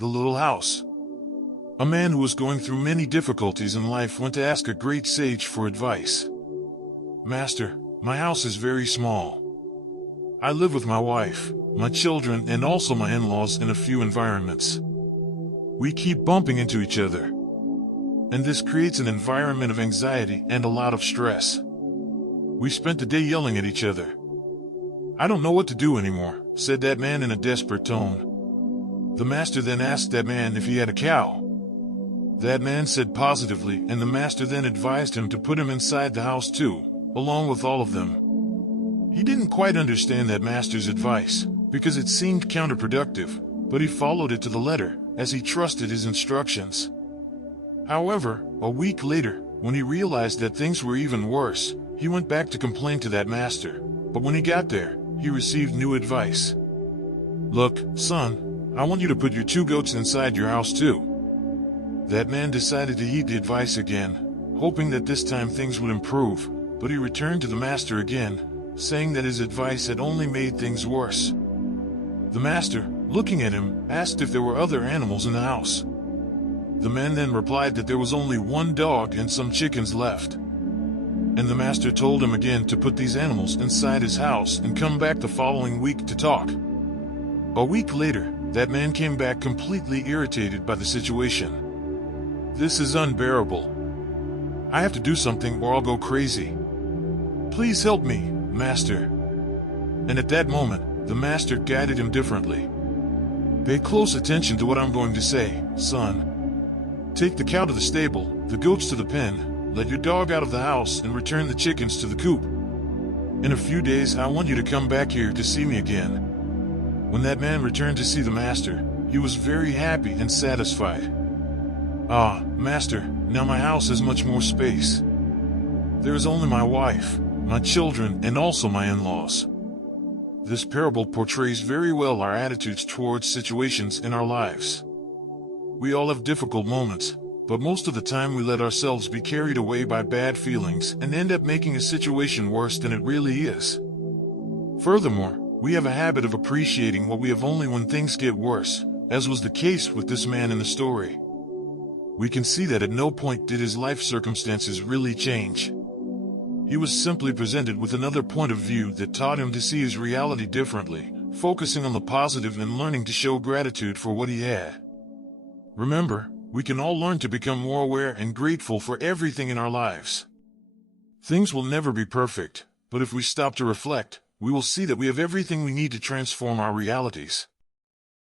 The little house. A man who was going through many difficulties in life went to ask a great sage for advice. "Master, my house is very small. I live with my wife, my children, and also my in-laws in a few environments. We keep bumping into each other, and this creates an environment of anxiety and a lot of stress. We spent the day yelling at each other. I don't know what to do anymore," said that man in a desperate tone. The master then asked that man if he had a cow. That man said positively, and the master then advised him to put him inside the house too, along with all of them. He didn't quite understand that master's advice, because it seemed counterproductive, but he followed it to the letter, as he trusted his instructions. However, a week later, when he realized that things were even worse, he went back to complain to that master, but when he got there, he received new advice. "Look, son, I want you to put your 2 goats inside your house too." That man decided to heed the advice again, hoping that this time things would improve, but he returned to the master again, saying that his advice had only made things worse. The master, looking at him, asked if there were other animals in the house. The man then replied that there was only 1 dog and some chickens left. And the master told him again to put these animals inside his house and come back the following week to talk. A week later, that man came back completely irritated by the situation. "This is unbearable. I have to do something or I'll go crazy. Please help me, master." And at that moment, the master guided him differently. "Pay close attention to what I'm going to say, son. Take the cow to the stable, the goats to the pen, let your dog out of the house and return the chickens to the coop. In a few days I want you to come back here to see me again." When that man returned to see the master, he was very happy and satisfied. "Ah, master, now my house has much more space. There is only my wife, my children, and also my in-laws." This parable portrays very well our attitudes towards situations in our lives. We all have difficult moments, but most of the time we let ourselves be carried away by bad feelings and end up making a situation worse than it really is. Furthermore, we have a habit of appreciating what we have only when things get worse, as was the case with this man in the story. We can see that at no point did his life circumstances really change. He was simply presented with another point of view that taught him to see his reality differently, focusing on the positive and learning to show gratitude for what he had. Remember, we can all learn to become more aware and grateful for everything in our lives. Things will never be perfect, but if we stop to reflect, we will see that we have everything we need to transform our realities.